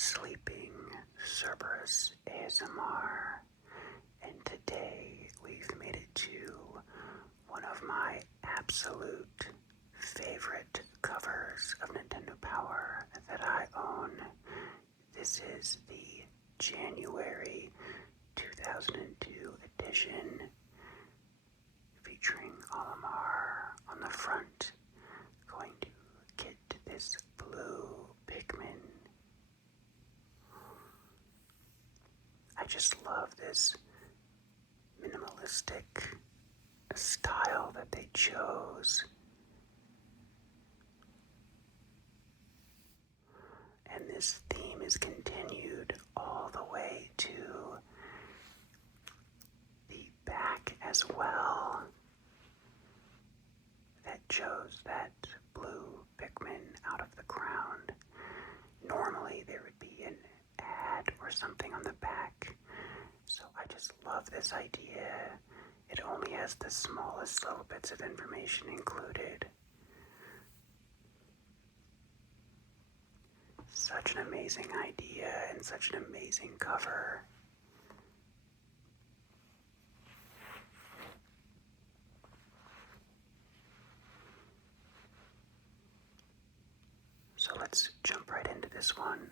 Sleeping Cerberus ASMR, and today we've made it to one of my absolute favorite covers of Nintendo Power that I own. This is the January 2002 edition featuring Olimar on the front, going to get this blue Pikmin. I just love this minimalistic style that they chose. And this theme is continued all the way to the back as well. That chose that blue Pikmin out of the ground. Normally there would be an ad or something on the back. So I just love this idea. It only has the smallest little bits of information included. Such an amazing idea and such an amazing cover. So let's jump right into this one.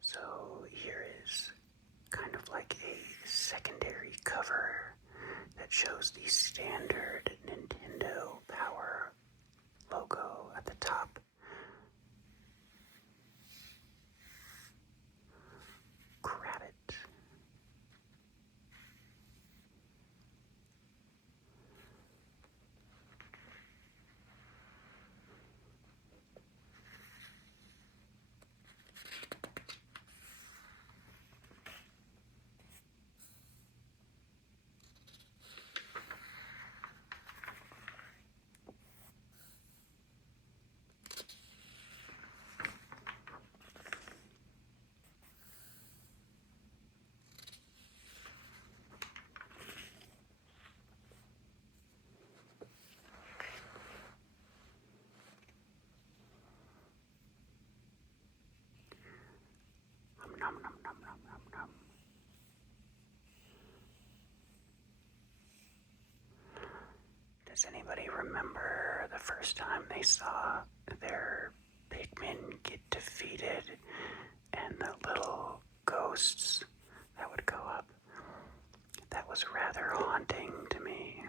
So here is kind of like a secondary cover that shows the standard Nintendo Power logo at the top. Grab it. Nom, nom, nom, nom, nom, nom. Does anybody remember the first time they saw their Pikmin get defeated and the little ghosts that would go up? That was rather haunting to me.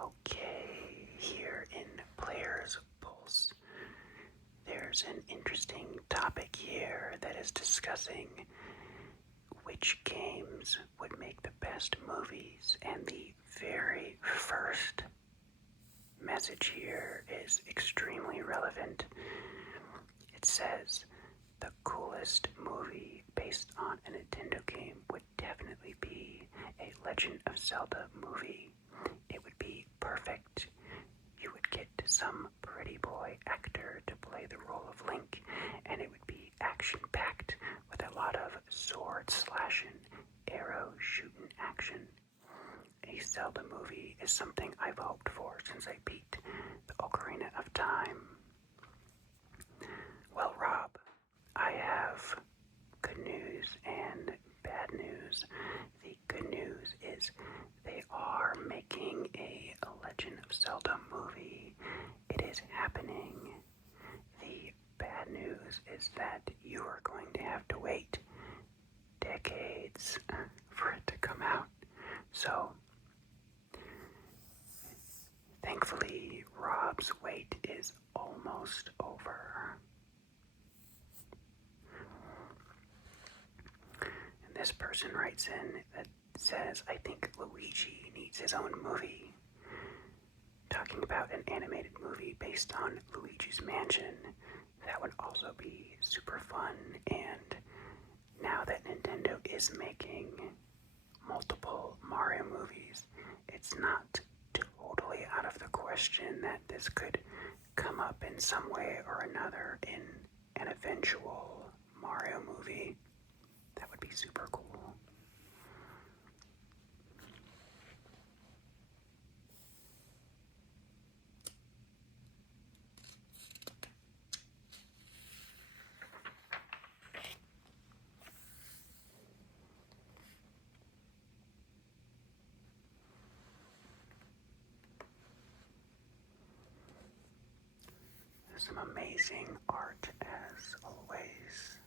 Okay, here in Player's Pulse, there's an interesting topic here that is discussing which games would make the best movies, and the very first message here is extremely relevant. It says, the coolest movie based on a Nintendo game would definitely be a Legend of Zelda movie. It would be perfect. You would get some pretty boy actor to play the role of Link, and it would be action-packed with a lot of sword slashing, arrow shooting action. A Zelda movie is something I've hoped for since I beat the Ocarina of Time. Well, Rob, I have good news and bad news. The good news is they are making a Legend of Zelda movie. It is happening. The bad news is that you are going to have to wait decades for it to come out. So, thankfully, Rob's wait is almost over. And this person writes in that says, I think Luigi needs his own movie. Talking about an animated movie based on Luigi's Mansion. That would also be super fun, and now that Nintendo is making multiple Mario movies, it's not totally out of the question question that this could come up in some way or another in an eventual Mario movie. That would be super cool. Some amazing art as always.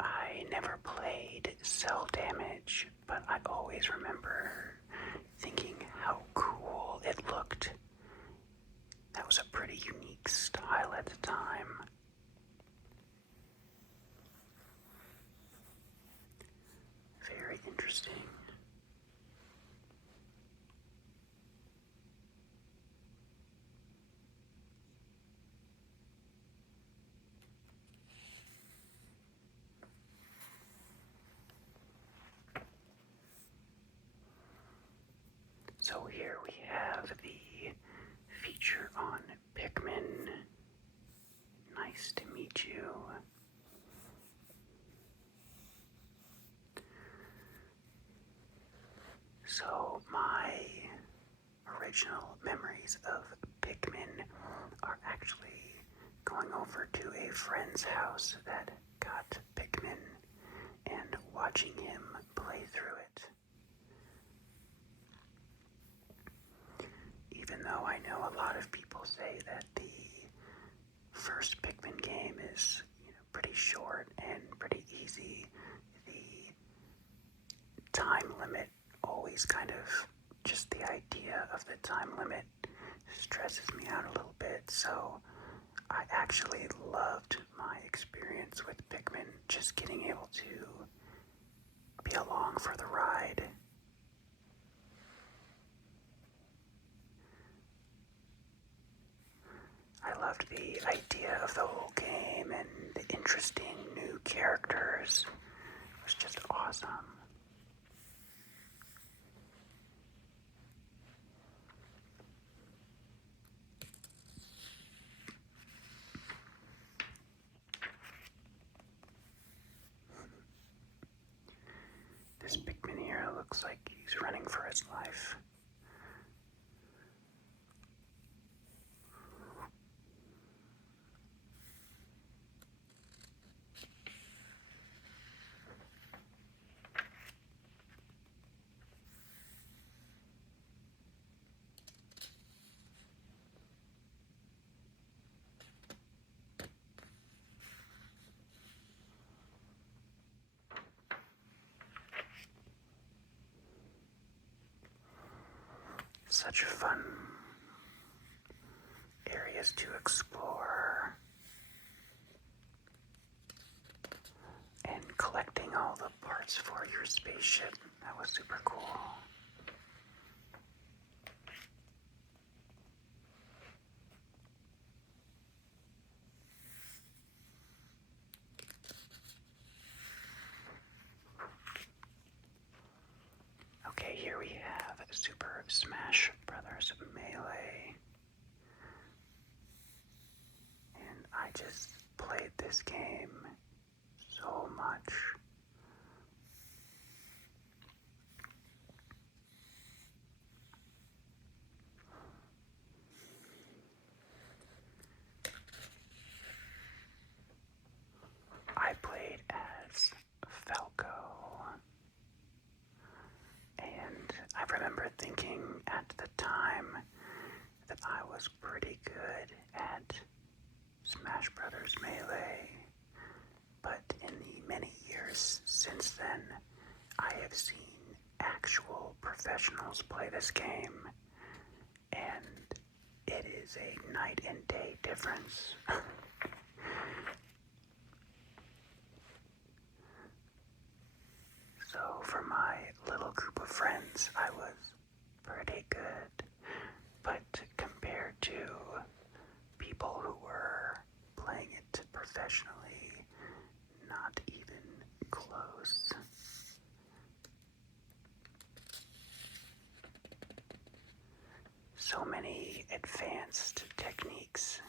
I never played Cell Damage, but I always remember thinking how cool it looked. That was a pretty unique style at the time. Very interesting. So here we have the feature on Pikmin. Nice to meet you. So my original memories of Pikmin are actually going over to a friend's house that got Pikmin and watching him play through it. Even though I know a lot of people say that the first Pikmin game is, pretty short and pretty easy, the time limit always kind of, just the idea of the time limit stresses me out a little bit. So I actually loved my experience with Pikmin, just getting able to be along for the ride. I loved the idea of the whole game and the interesting new characters. It was just awesome. This Pikmin here looks like he's running for his life. Such fun areas to explore, and collecting all the parts for your spaceship. That was super cool. Okay, here we have Super Smash Brothers Melee. And I just played this game so much. I played as Falco. And I remember thinking at the time that I was pretty good at Smash Brothers Melee, but in the many years since then, I have seen professionals play this game, and it is a night and day difference. So for my little group of friends, I was pretty good, but compared to people who were playing it professionally, not even close. So many advanced techniques.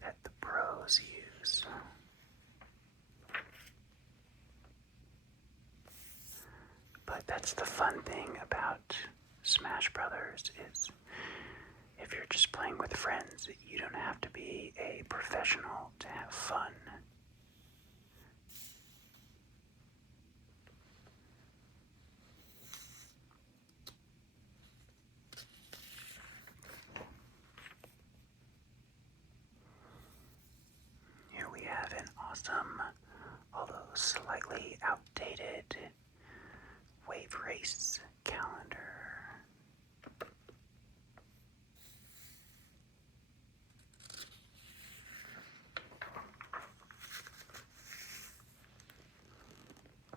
That the pros use. But that's the fun thing about Smash Brothers is if you're just playing with friends, you don't have to be a professional to have fun. Here we have an awesome, although slightly outdated, wave race calendar.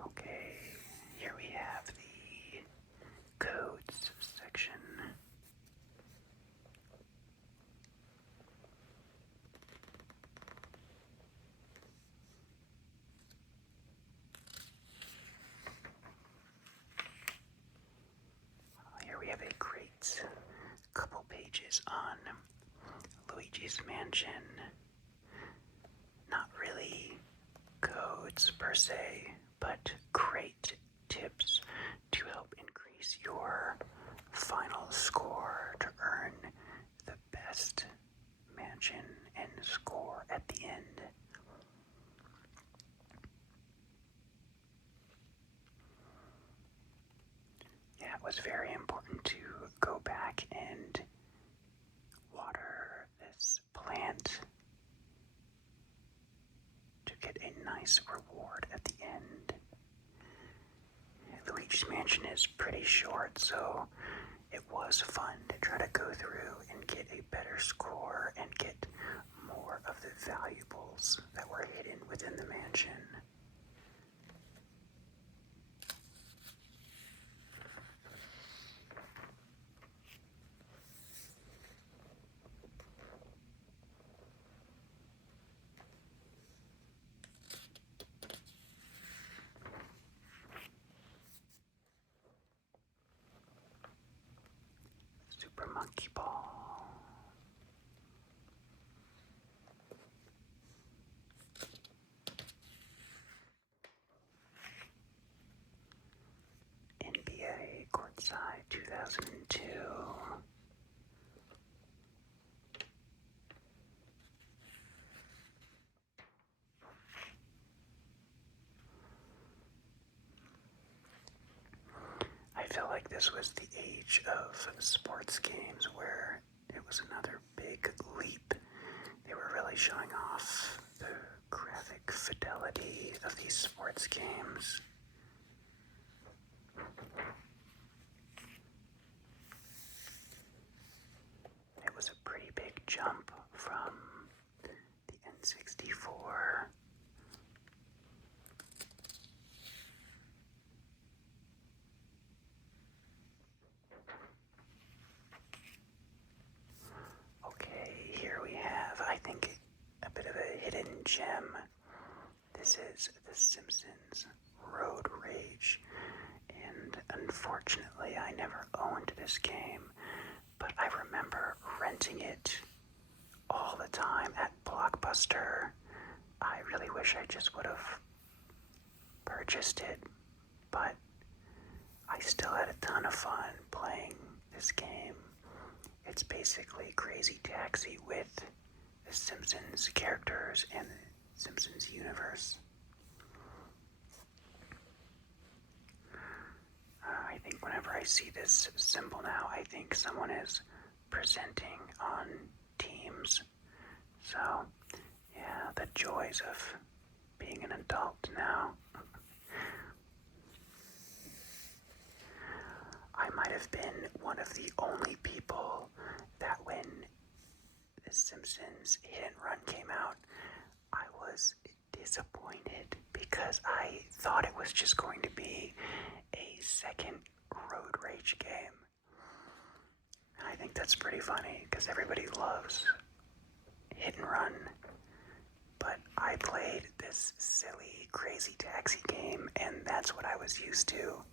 Okay, here we have the codes section. Here we have a great couple pages on Luigi's Mansion. Not really codes per se, but great tips to help increase your final score to earn the best mansion and score at the end. Yeah, it was very important to go back and water this plant to get a nice reward at the end. Luigi's Mansion is pretty short, so it was fun to try to go through and get a better score and get more of the valuables that were hidden within the mansion. Super Monkey Ball. NBA Courtside 2002. I feel like this was the age of sports games where it was another big leap. They were really showing off the graphic fidelity of these sports games. It was a pretty big jump from the N64. Okay, here we have, I think, a bit of a hidden gem. This is The Simpsons Road Rage, and unfortunately I never owned this game, but I remember renting it all the time at Blockbuster. I really wish I just would have purchased it, but I still had a ton of fun playing this game. It's basically Crazy Taxi with the Simpsons characters and the Simpsons universe. I think whenever I see this symbol now, I think someone is presenting on teams. So, yeah, the joys of being an adult now. I might have been one of the only people that when The Simpsons Hit and Run came out, I was disappointed because I thought it was just going to be a second road rage game. And I think that's pretty funny because everybody loves Hit and Run. But I played this silly, crazy taxi game, and that's what I was used to.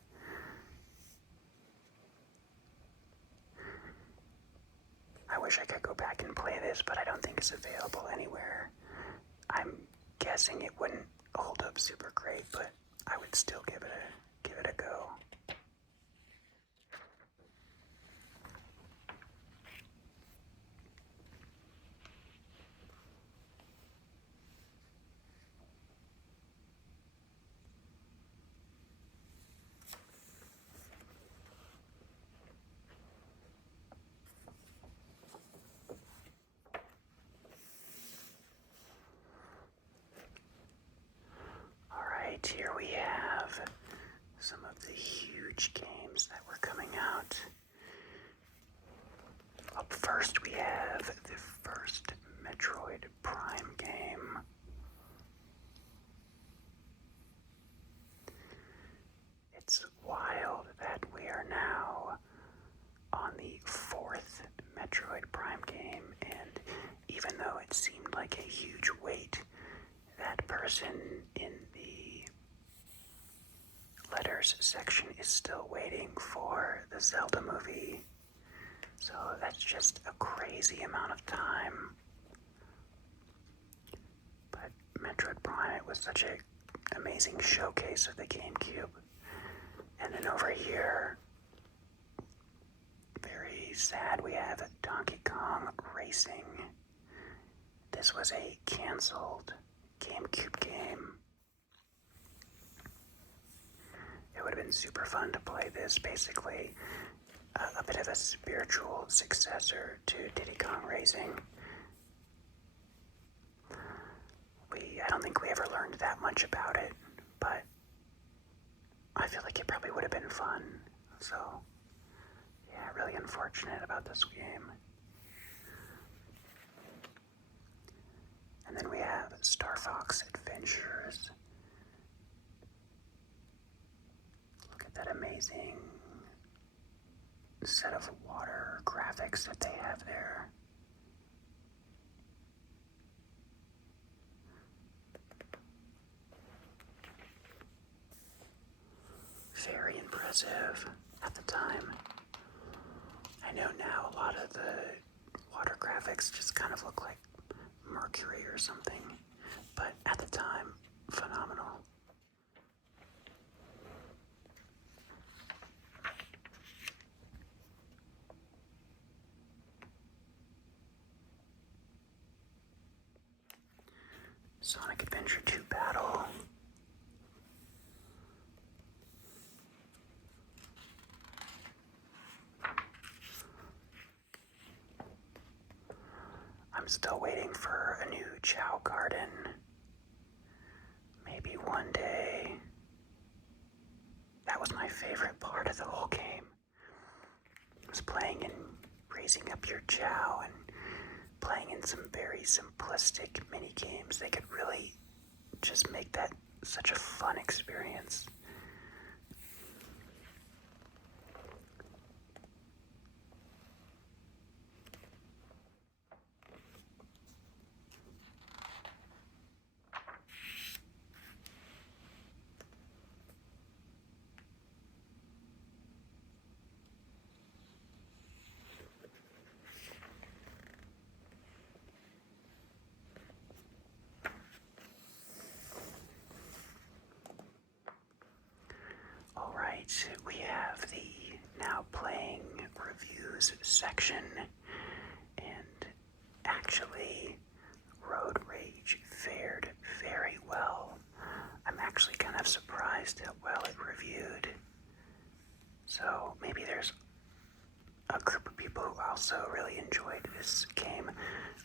I wish I could go back and play this, but I don't think it's available anywhere. I'm guessing it wouldn't hold up super great, but I would still give it a go. Here we have some of the huge games that were coming out. Up first we have the first Metroid Prime game. It's wild that we are now on the fourth Metroid Prime game, and even though it seemed like a huge wait, that person in the letters section is still waiting for the Zelda movie. So that's just a crazy amount of time. But Metroid Prime was such an amazing showcase of the GameCube. And then over here, very sad, we have Donkey Kong Racing. This was a canceled GameCube game. It would have been super fun to play this, basically a bit of a spiritual successor to Diddy Kong Racing. I don't think we ever learned that much about it, but I feel like it probably would have been fun. So, yeah, really unfortunate about this game. And then we have Star Fox Adventures. Look at that amazing set of water graphics that they have there. Very impressive at the time. I know now a lot of the water graphics just kind of look like Mercury or something, but at the time, phenomenal. Sonic Adventure 2 Battle. I'm still waiting for a new Chow Garden. Maybe one day. That was my favorite part of the whole game. Was playing and raising up your Chow and playing in some very simplistic mini games. They could really just make that such a fun experience. We have the now playing reviews section, and actually Road Rage fared very well. I'm actually kind of surprised how well it reviewed. So maybe there's a group of people who also really enjoyed this game.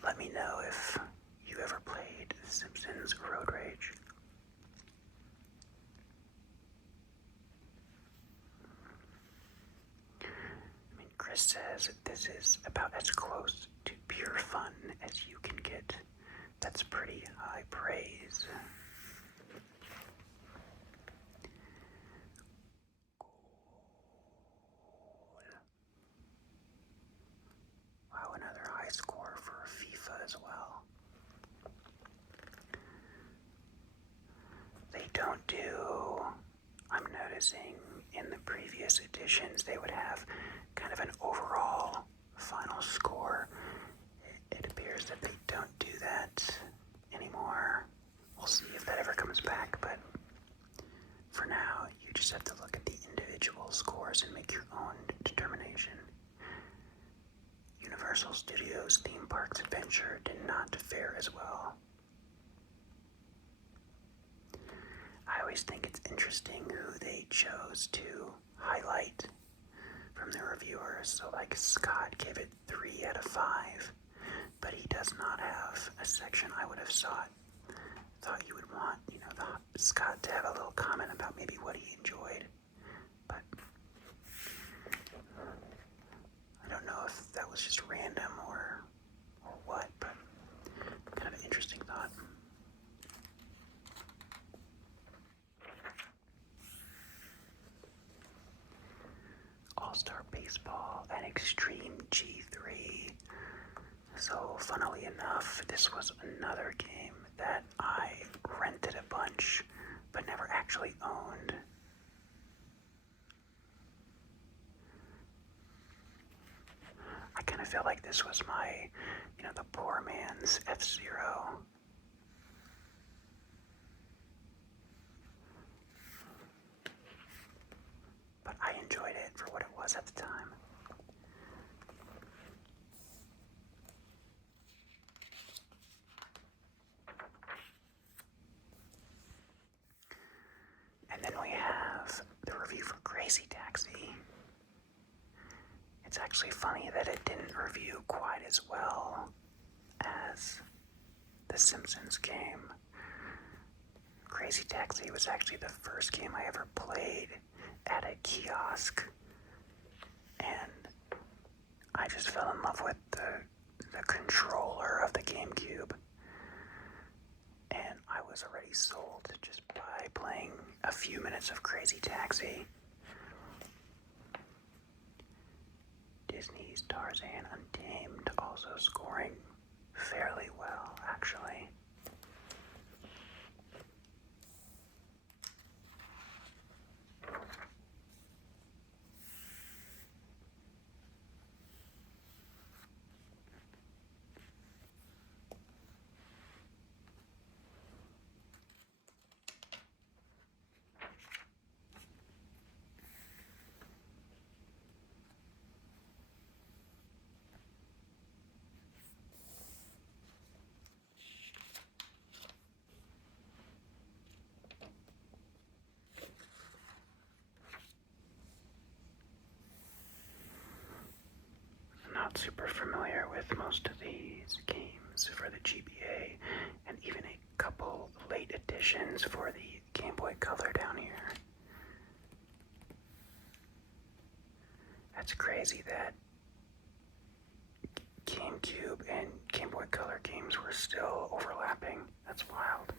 Let me know if you ever played The Simpsons Road Rage. says this is about as close to pure fun as you can get. That's pretty high praise. Wow, another high score for FIFA as well. They don't do, I'm noticing in the previous editions, they would have kind of an overall final score. It appears that they don't do that anymore. We'll see if that ever comes back, but for now, you just have to look at the individual scores and make your own determination. Universal Studios Theme Parks Adventure did not fare as well. I always think it's interesting who they chose to highlight from the reviewers. So like Scott gave it 3 out of 5, but he does not have a section I would have thought you would want, Scott to have a little comment about maybe what he enjoyed. But I don't know if that was just random or what, but kind of an interesting thought. All-Star Baseball and Extreme G3. So, funnily enough, this was another game that I rented a bunch, but never actually owned. I kind of feel like this was my, the poor man's F-Zero. But I enjoyed it for what it was at the time. And then we have the review for Crazy Taxi. It's actually funny that it didn't review quite as well as the Simpsons game. Crazy Taxi was actually the first game I ever played at a kiosk, and I just fell in love with the controller of the GameCube, and I was already sold just by playing a few minutes of Crazy Taxi. Disney's Tarzan Untamed also scoring fairly well, actually. Not super familiar with most of these games for the GBA, and even a couple late editions for the Game Boy Color down here. That's crazy that GameCube and Game Boy Color games were still overlapping. That's wild.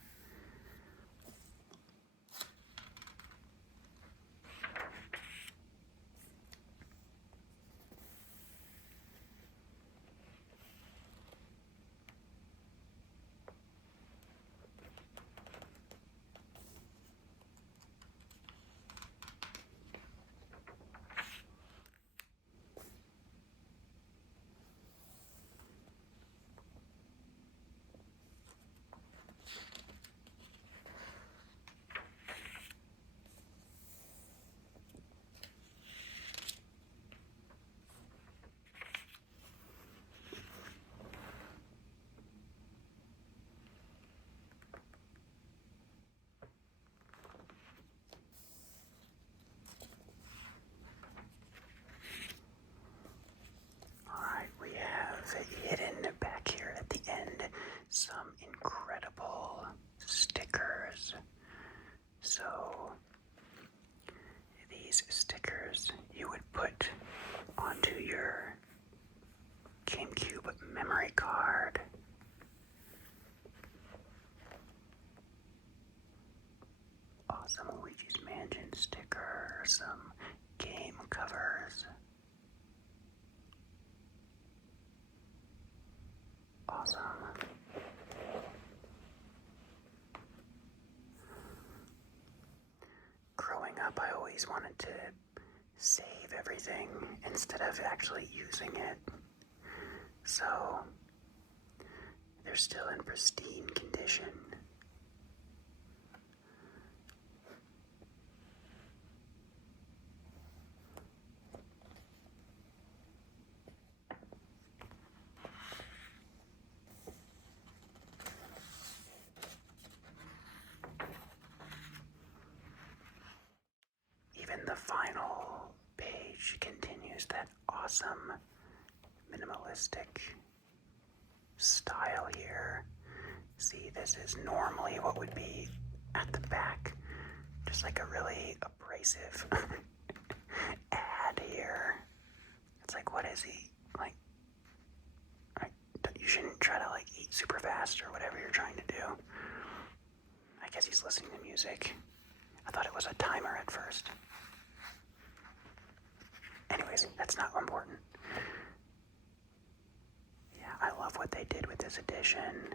Hidden back here at the end, some incredible stickers. So these stickers you would put on to your GameCube memory card. Awesome Luigi's Mansion sticker, some game covers. Awesome. Growing up, I always wanted to save everything instead of actually using it. So, they're still in pristine condition. Even the final page continues that awesome minimalistic style here. See, this is normally what would be at the back, just like a really abrasive ad here. It's like, what is he, like, you shouldn't try to, like, eat super fast or whatever you're trying to do. I guess he's listening to music. I thought it was a timer at first. Anyways, that's not important. Yeah, I love what they did with this edition.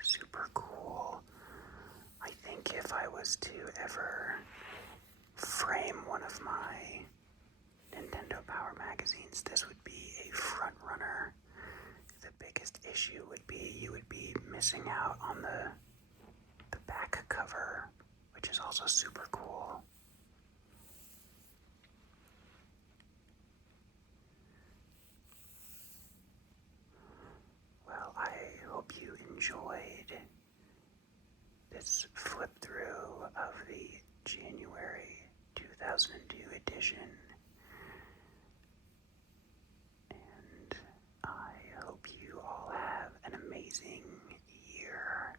Super cool. I think if I was to ever frame one of my Nintendo Power magazines, this would be a front runner. The biggest issue would be you would be missing out on the back cover, which is also super cool. Well, I hope you enjoyed this flip through of the January 2002 edition. And I hope you all have an amazing year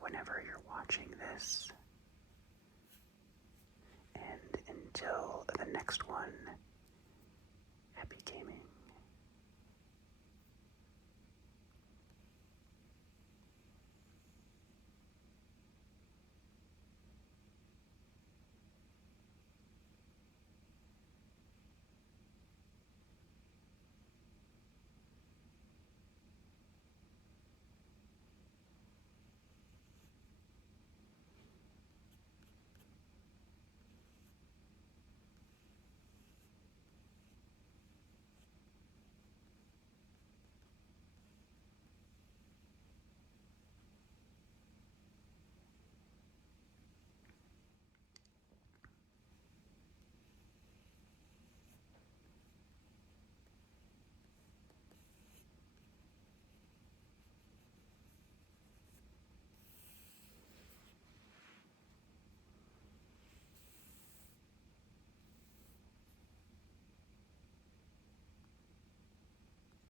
whenever you're watching this. And until the next one,